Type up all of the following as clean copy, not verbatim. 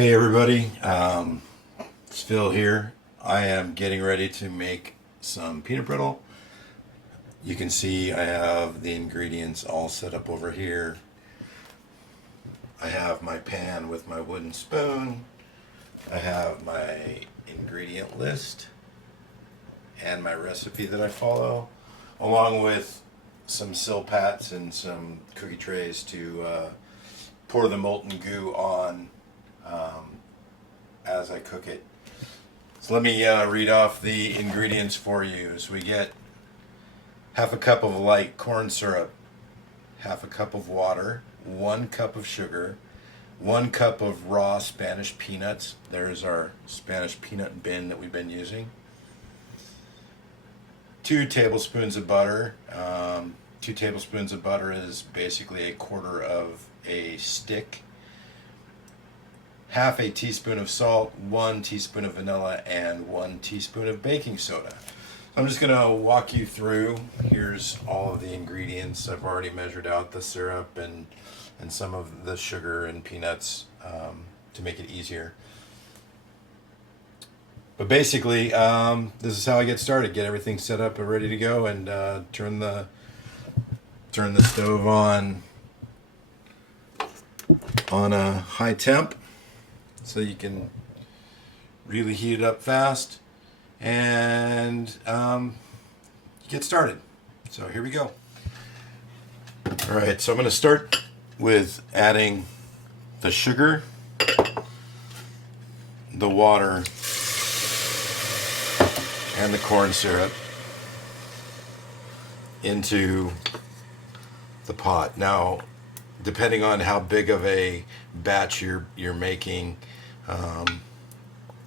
Hey everybody, it's Phil here. I am getting ready to make some peanut brittle. You can see I have the ingredients all set up over here. I have my pan with my wooden spoon. I have my ingredient list and my recipe that I follow, along with some silpats and some cookie trays to pour the molten goo on as I cook it. So let me read off the ingredients for you. So we get half a cup of light corn syrup, half a cup of water, 1 cup of sugar, 1 cup of raw Spanish peanuts. There's our Spanish peanut bin that we've been using. 2 tablespoons of butter. 2 tablespoons of butter is basically a quarter of a stick. Half a teaspoon of salt, 1 teaspoon of vanilla, and 1 teaspoon of baking soda. I'm just going to walk you through. Here's all of the ingredients. I've already measured out the syrup and some of the sugar and peanuts to make it easier. But basically, this is how I get started. Get everything set up and ready to go, and turn the stove on a high temp, so you can really heat it up fast and get started. So here we go. All right, so I'm going to start with adding the sugar, the water, and the corn syrup into the pot. Now, depending on how big of a batch you're making,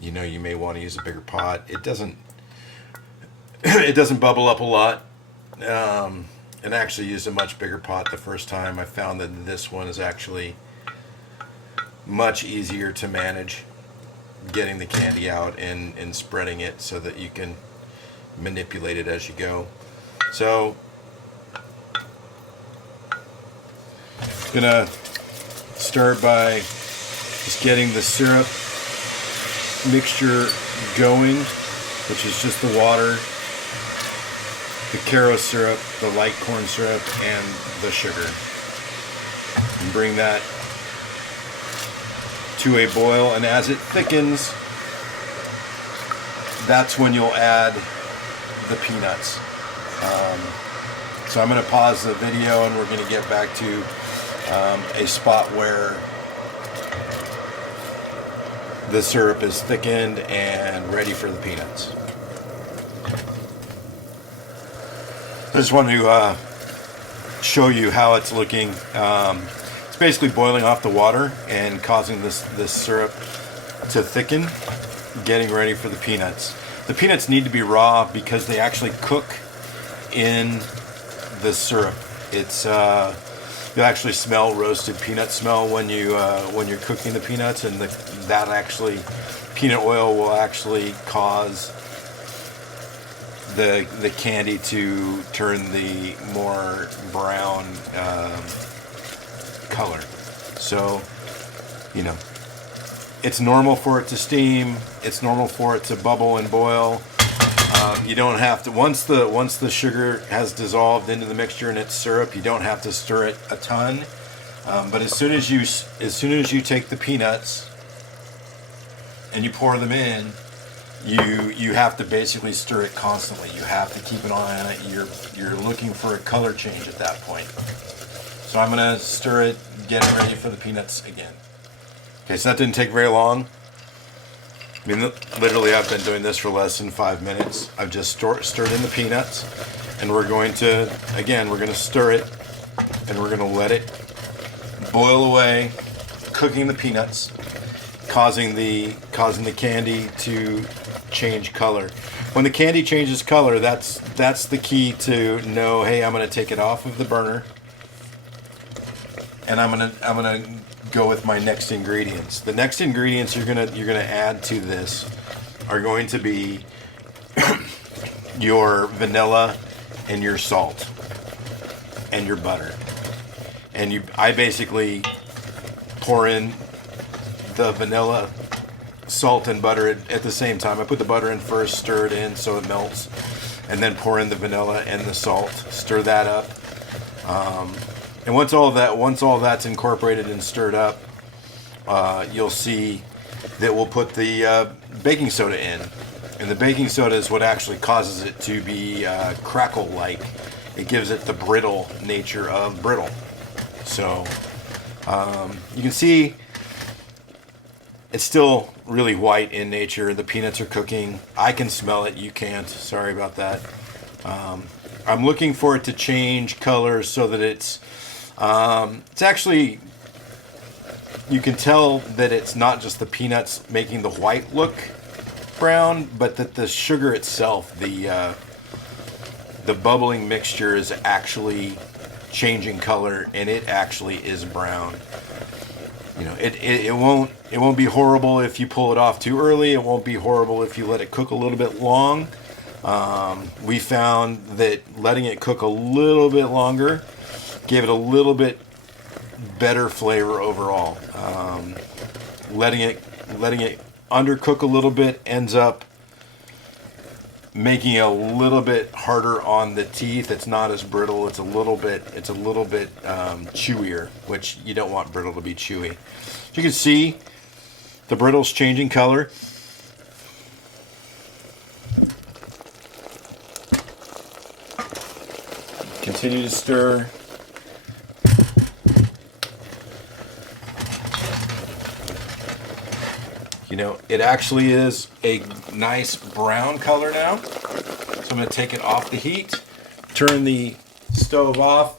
you may want to use a bigger pot. It doesn't bubble up a lot. And actually used a much bigger pot the first time. I found that this one is actually much easier to manage, getting the candy out and spreading it so that you can manipulate it as you go. So I'm gonna start by just getting the syrup mixture going, which is just the water, the Caro syrup, the light corn syrup, and the sugar. And bring that to a boil, and as it thickens, that's when you'll add the peanuts. So I'm going to pause the video and we're going to get back to a spot where the syrup is thickened and ready for the peanuts. I just wanted to show you how it's looking. It's basically boiling off the water and causing this syrup to thicken, getting ready for the peanuts. The peanuts need to be raw because they actually cook in the syrup. It's you'll actually smell roasted peanut smell when you're cooking the peanuts, and that actually peanut oil will actually cause the candy to turn the more brown color. So, it's normal for it to steam. It's normal for it to bubble and boil. You don't have to, once the sugar has dissolved into the mixture and it's syrup, you don't have to stir it a ton. But as soon as you take the peanuts and you pour them in, you have to basically stir it constantly. You have to keep an eye on it. You're looking for a color change at that point. So I'm gonna stir it, get it ready for the peanuts again. Okay, so that didn't take very long. I mean, literally I've been doing this for less than 5 minutes. I've just stirred in the peanuts, and we're going to stir it, and we're gonna let it boil away, cooking the peanuts, causing the candy to change color. When the candy changes color, that's the key to know, hey, I'm gonna take it off of the burner, and I'm gonna go with my next ingredients. The next ingredients you're gonna add to this are going to be your vanilla and your salt and your butter. And I basically pour in the vanilla, salt, and butter at the same time. I put the butter in first, stir it in so it melts, and then pour in the vanilla and the salt. Stir that up, and once all that's incorporated and stirred up, you'll see that we'll put the baking soda in, and the baking soda is what actually causes it to be crackle-like. It gives it the brittle nature of brittle. So you can see it's still really white in nature. The peanuts are cooking. I can smell it. You can't. Sorry about that. I'm looking for it to change color so that it's actually, you can tell that it's not just the peanuts making the white look brown, but that the sugar itself, the bubbling mixture, is actually changing color, and it actually is brown. You know, it won't be horrible if you pull it off too early. It won't be horrible if you let it cook a little bit long. We found that letting it cook a little bit longer gave it a little bit better flavor overall. Letting it undercook a little bit ends up making it a little bit harder on the teeth. It's not as brittle. It's a little bit chewier, which you don't want brittle to be chewy. You can see the brittle's changing color. Continue to stir. You know, it actually is a nice brown color now. So I'm going to take it off the heat, turn the stove off,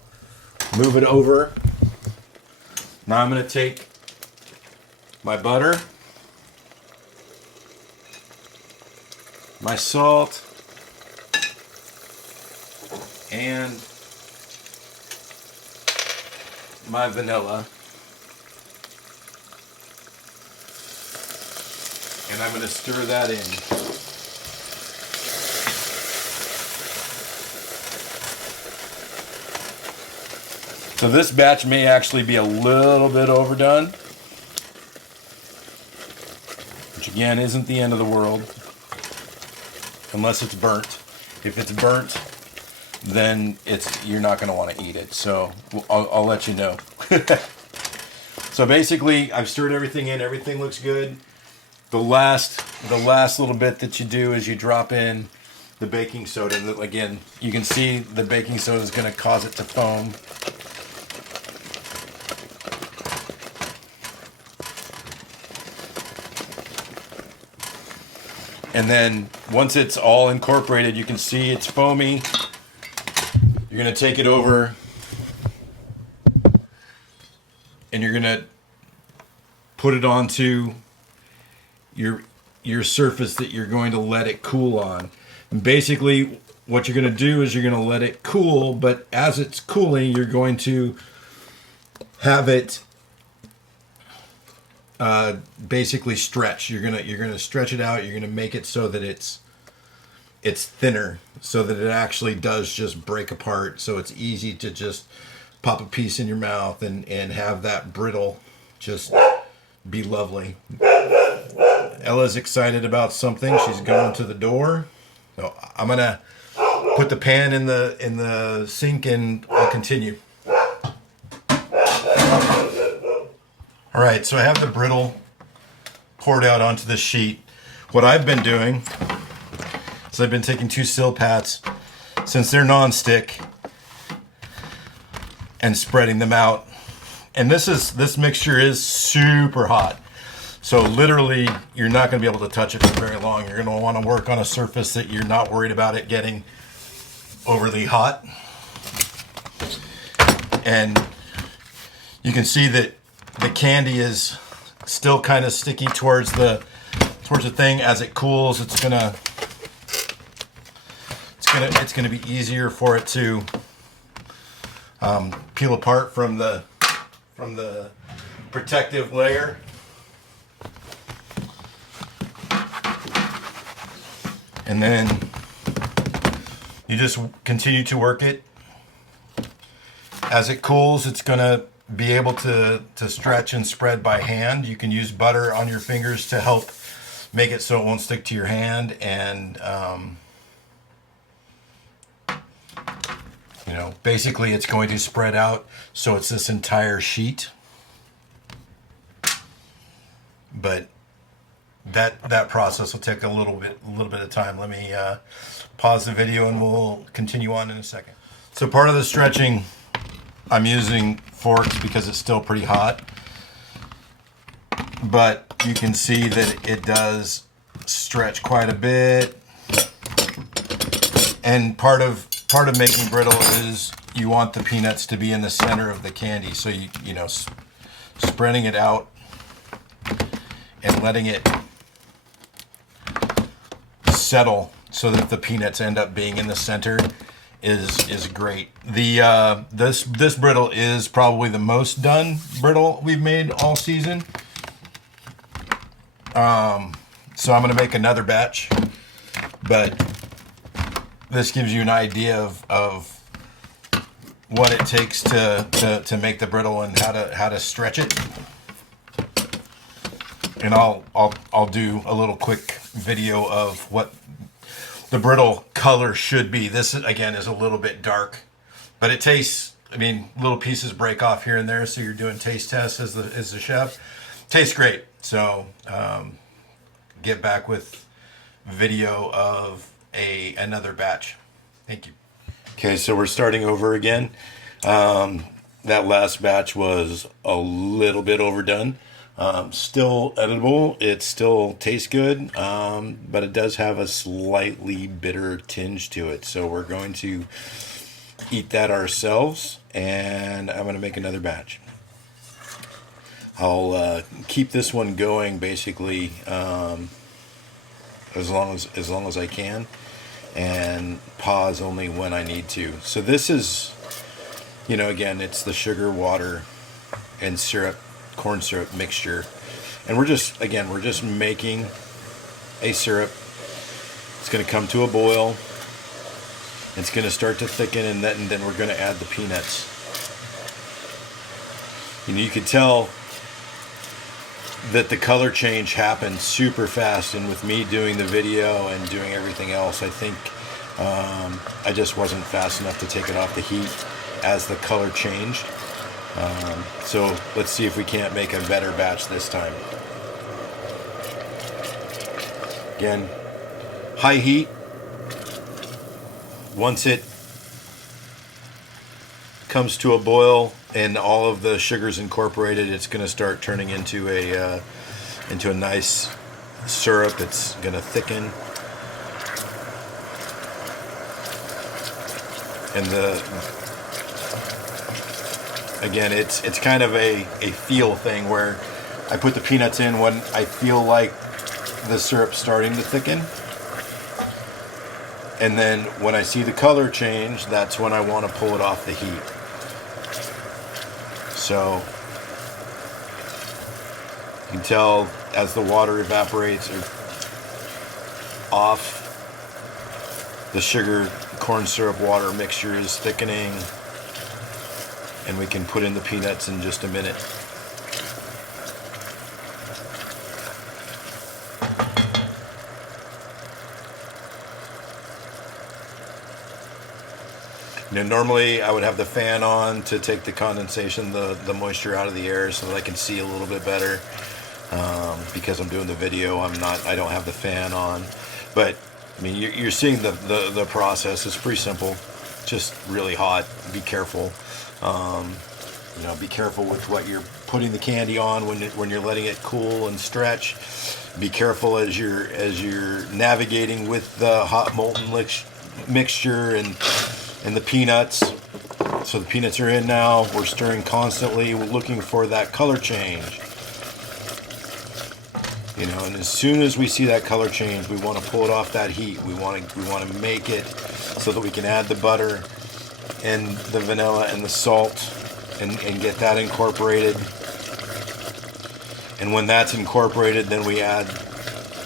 move it over. Now I'm going to take my butter, my salt, and my vanilla. And I'm going to stir that in. So this batch may actually be a little bit overdone, which again isn't the end of the world, unless it's burnt. If it's burnt, then you're not going to want to eat it. So I'll let you know. So basically, I've stirred everything in. Everything looks good. The last little bit that you do is you drop in the baking soda. And again, you can see the baking soda is going to cause it to foam. And then once it's all incorporated, you can see it's foamy. You're going to take it over and you're going to put it onto your surface that you're going to let it cool on. And basically what you're going to do is you're going to let it cool, but as it's cooling, you're going to have it basically stretch. You're gonna stretch it out. You're gonna make it so that it's thinner, so that it actually does just break apart. So it's easy to just pop a piece in your mouth and have that brittle just be lovely. Ella's excited about something. She's going to the door. So I'm gonna put the pan in the sink and I'll continue. All right, so I have the brittle poured out onto the sheet. What I've been doing is I've been taking 2 Silpats, since they're non-stick, and spreading them out. And this mixture is super hot. So literally, you're not going to be able to touch it for very long. You're going to want to work on a surface that you're not worried about it getting overly hot. And you can see that the candy is still kind of sticky towards the thing. As it cools, it's gonna be easier for it to peel apart from the protective layer. And then you just continue to work it. As it cools, it's gonna be able to stretch and spread by hand. You can use butter on your fingers to help make it so it won't stick to your hand, and you know, basically it's going to spread out so it's this entire sheet. But that process will take a little bit of time. Let me pause the video and we'll continue on in a second. So part of the stretching, I'm using forks because it's still pretty hot, but you can see that it does stretch quite a bit. And part of making brittle is you want the peanuts to be in the center of the candy, so you know, spreading it out and letting it settle so that the peanuts end up being in the center is great. The this brittle is probably the most done brittle we've made all season. So I'm gonna make another batch, but this gives you an idea of what it takes to make the brittle and how to stretch it. And I'll do a little quick video of what the brittle color should be. This again is a little bit dark, but it tastes, I mean, little pieces break off here and there, so you're doing taste tests as the chef. Tastes great. So get back with video of another batch. Thank you. Okay, so we're starting over again. That last batch was a little bit overdone. Still edible. It still tastes good, but it does have a slightly bitter tinge to it. So we're going to eat that ourselves, and I'm going to make another batch. I'll keep this one going basically as long as I can, and pause only when I need to. So this is, you know, again, it's the sugar, water, and syrup, corn syrup mixture, and we're just making a syrup. It's going to come to a boil. It's going to start to thicken, and then we're going to add the peanuts. You know, you could tell that the color change happened super fast, and with me doing the video and doing everything else, I think I just wasn't fast enough to take it off the heat as the color changed. So let's see if we can't make a better batch this time. Again, high heat. Once it comes to a boil and all of the sugar's incorporated, it's going to start turning into a nice syrup. It's going to thicken, and again, it's kind of a feel thing where I put the peanuts in when I feel like the syrup's starting to thicken, and then when I see the color change, that's when I want to pull it off the heat. So you can tell as the water evaporates off, the sugar, corn syrup, water mixture is thickening, and we can put in the peanuts in just a minute. You know, normally I would have the fan on to take the condensation, the moisture out of the air, so that I can see a little bit better. Because I'm doing the video, I don't have the fan on. But I mean, you're seeing the process. It's pretty simple, just really hot. Be careful. You know, be careful with what you're putting the candy on when you're letting it cool and stretch. Be careful as you're navigating with the hot molten mixture and the peanuts. So the peanuts are in now. We're stirring constantly. We're looking for that color change. You know, and as soon as we see that color change, we want to pull it off that heat. We want to make it so that we can add the butter and the vanilla and the salt and get that incorporated. And when that's incorporated, then we add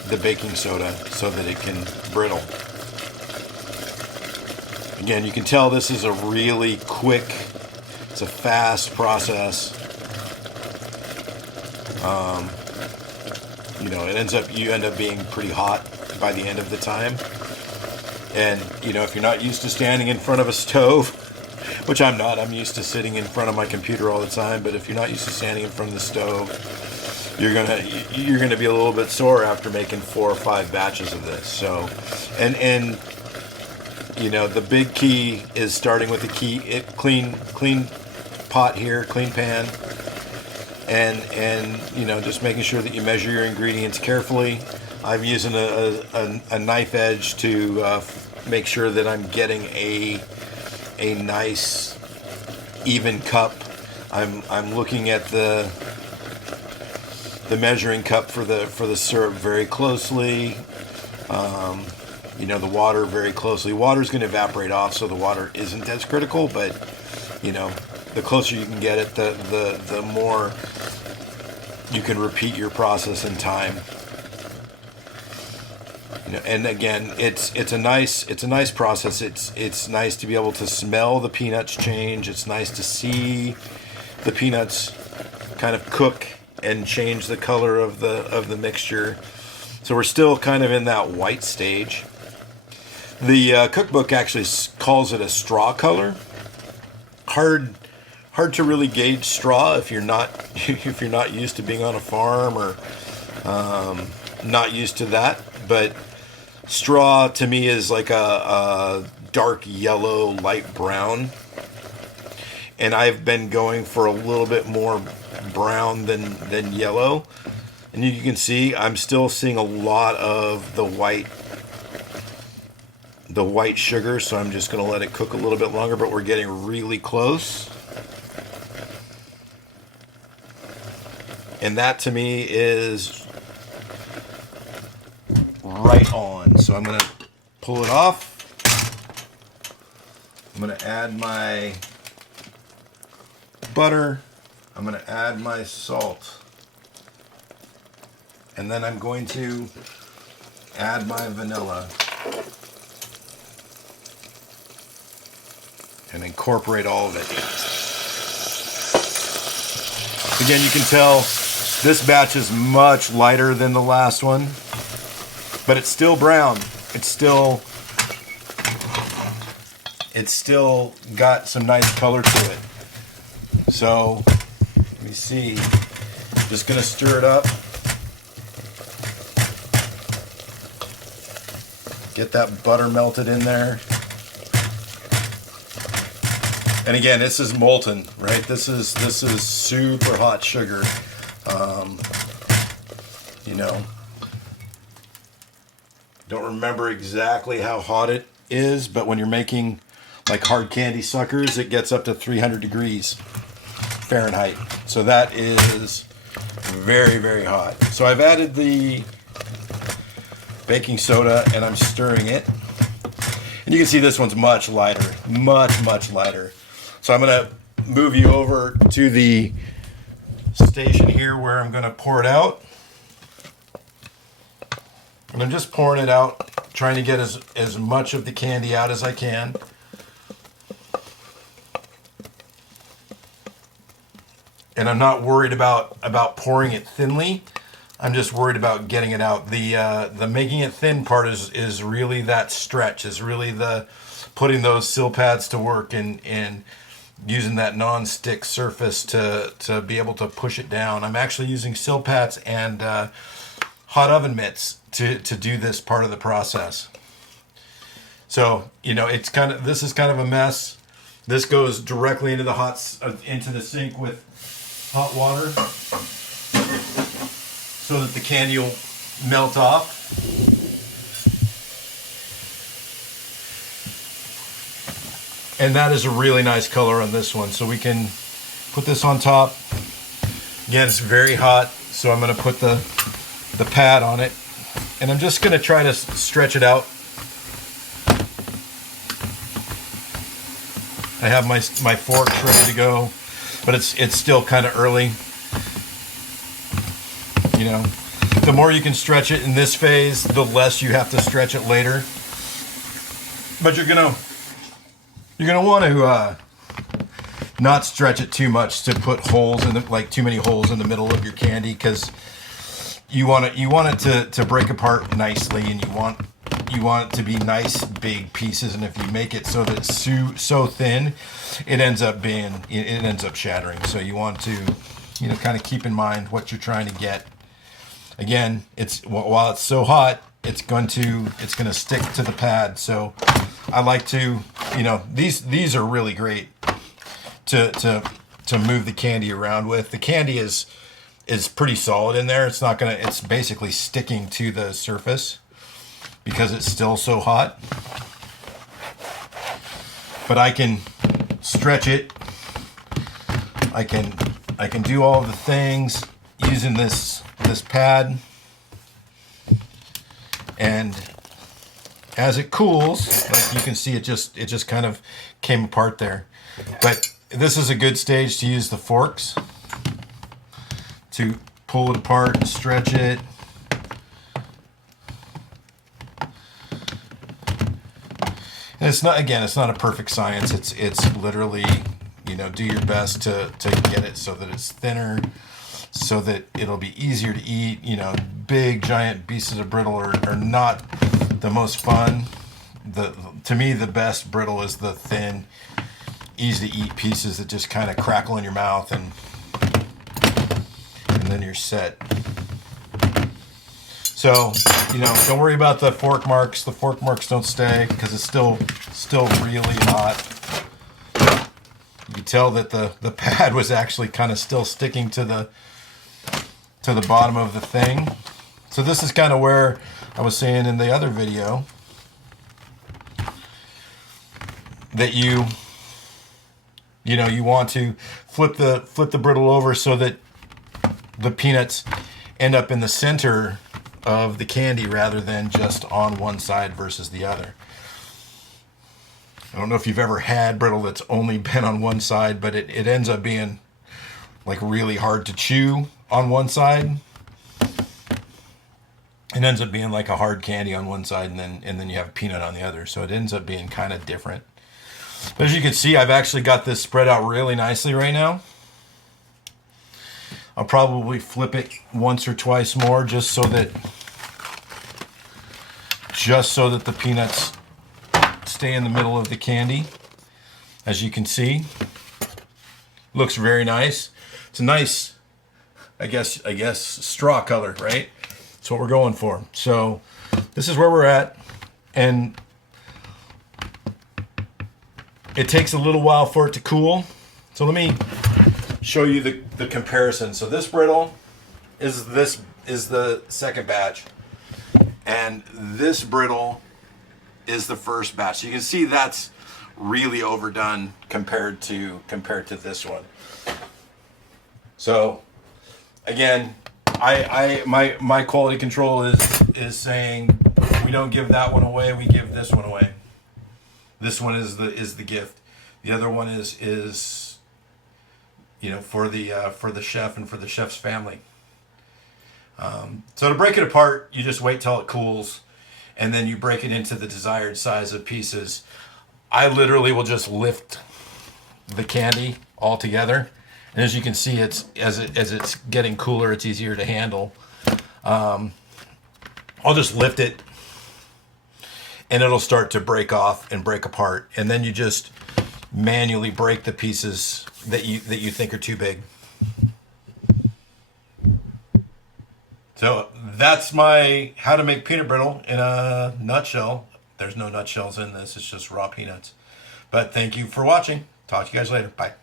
the baking soda so that it can brittle. Again, you can tell this is a really quick It's a fast process. You know, you end up being pretty hot by the end of the time. And, you know, if you're not used to standing in front of a stove, which I'm not, I'm used to sitting in front of my computer all the time, but if you're not used to standing in front of the stove, you're gonna be a little bit sore after making 4 or 5 batches of this. So, and you know, the big key is starting with the clean pot here, clean pan, and you know, just making sure that you measure your ingredients carefully. I'm using a knife edge to make sure that I'm getting a nice even cup. I'm looking at the measuring cup for the syrup very closely. You know, the water very closely. Water's going to evaporate off, so the water isn't as critical, but you know, the closer you can get it, the more you can repeat your process in time. You know, and again, it's a nice process. It's nice to be able to smell the peanuts change. It's nice to see the peanuts kind of cook and change the color of the mixture. So we're still kind of in that white stage. The cookbook actually calls it a straw color. Hard to really gauge straw if you're not used to being on a farm or not used to that. But straw to me is like a dark yellow, light brown. And I've been going for a little bit more brown than yellow. And you can see I'm still seeing a lot of the white sugar, so I'm just going to let it cook a little bit longer, but we're getting really close. And that to me is right on. So I'm going to pull it off. I'm going to add my butter. I'm going to add my salt. And then I'm going to add my vanilla. And incorporate all of it. Again, you can tell this batch is much lighter than the last one, but it's still brown. It's still got some nice color to it. So let me see. Just gonna stir it up. Get that butter melted in there. And again, this is molten, right? This is super hot sugar. You know, don't remember exactly how hot it is, but when you're making like hard candy suckers, it gets up to 300 degrees Fahrenheit. So that is very, very hot. So I've added the baking soda and I'm stirring it. And you can see this one's much lighter, much lighter. So I'm going to move you over to the station here where I'm going to pour it out. And I'm just pouring it out, trying to get as much of the candy out as I can. And I'm not worried about pouring it thinly. I'm just worried about getting it out. The making it thin part is really that stretch, is really the putting those sill pads to work and using that non-stick surface to be able to push it down. I'm actually using sill pads and hot oven mitts to do this part of the process. So, you know, this is kind of a mess. This goes directly into the sink with hot water so that the candy will melt off. And that is a really nice color on this one. So we can put this on top. Again, it's very hot, so I'm going to put the pad on it. And I'm just going to try to stretch it out. I have my forks ready to go, but it's still kind of early. You know, the more you can stretch it in this phase, the less you have to stretch it later. But you're gonna want to not stretch it too much to put holes in the, like too many holes in the middle of your candy, because you want it to break apart nicely, and you want it to be nice big pieces. And if you make it so that it's so thin, it ends up shattering. So you want to, you know, kind of keep in mind what you're trying to get. Again, while it's so hot, it's going to stick to the pad. So I like to, you know, these are really great to move the candy around with. The candy is pretty solid in there. It's basically sticking to the surface because it's still so hot. But I can stretch it. I can do all the things using this pad. And as it cools, like you can see, it just kind of came apart there. But this is a good stage to use the forks to pull it apart and stretch it. And it's not a perfect science. It's literally, you know, do your best to get it so that it's thinner, so that it'll be easier to eat. You know, big giant pieces of brittle are not the most fun. To me, the best brittle is the thin, easy to eat pieces that just kind of crackle in your mouth, and then you're set. So, you know, don't worry about the fork marks. The fork marks don't stay because it's still really hot. You can tell that the pad was actually kind of still sticking to the bottom of the thing. So this is kind of where I was saying in the other video that you want to flip the brittle over so that the peanuts end up in the center of the candy rather than just on one side versus the other. I don't know if you've ever had brittle that's only been on one side, but it ends up being like really hard to chew on one side. It ends up being like a hard candy on one side, and then you have a peanut on the other. So it ends up being kind of different. But as you can see, I've actually got this spread out really nicely right now. I'll probably flip it once or twice more just so that the peanuts stay in the middle of the candy. As you can see, looks very nice. It's a nice, I guess straw color, right? That's what we're going for. So this is where we're at, and it takes a little while for it to cool. So let me show you the comparison. So this brittle is the second batch, and this brittle is the first batch. So you can see that's really overdone compared to this one. So again, my quality control is saying we don't give that one away, we give this one away. This one is the gift. The other one is you know, for the chef and for the chef's family. So to break it apart, you just wait till it cools, and then you break it into the desired size of pieces. I literally will just lift the candy all together, and as you can see, as it's getting cooler, it's easier to handle. I'll just lift it, and it'll start to break off and break apart, and then you just manually break the pieces that you think are too big. So that's my how to make peanut brittle in a nutshell. There's no nutshells in this, it's just raw peanuts. But thank you for watching. Talk to you guys later. Bye.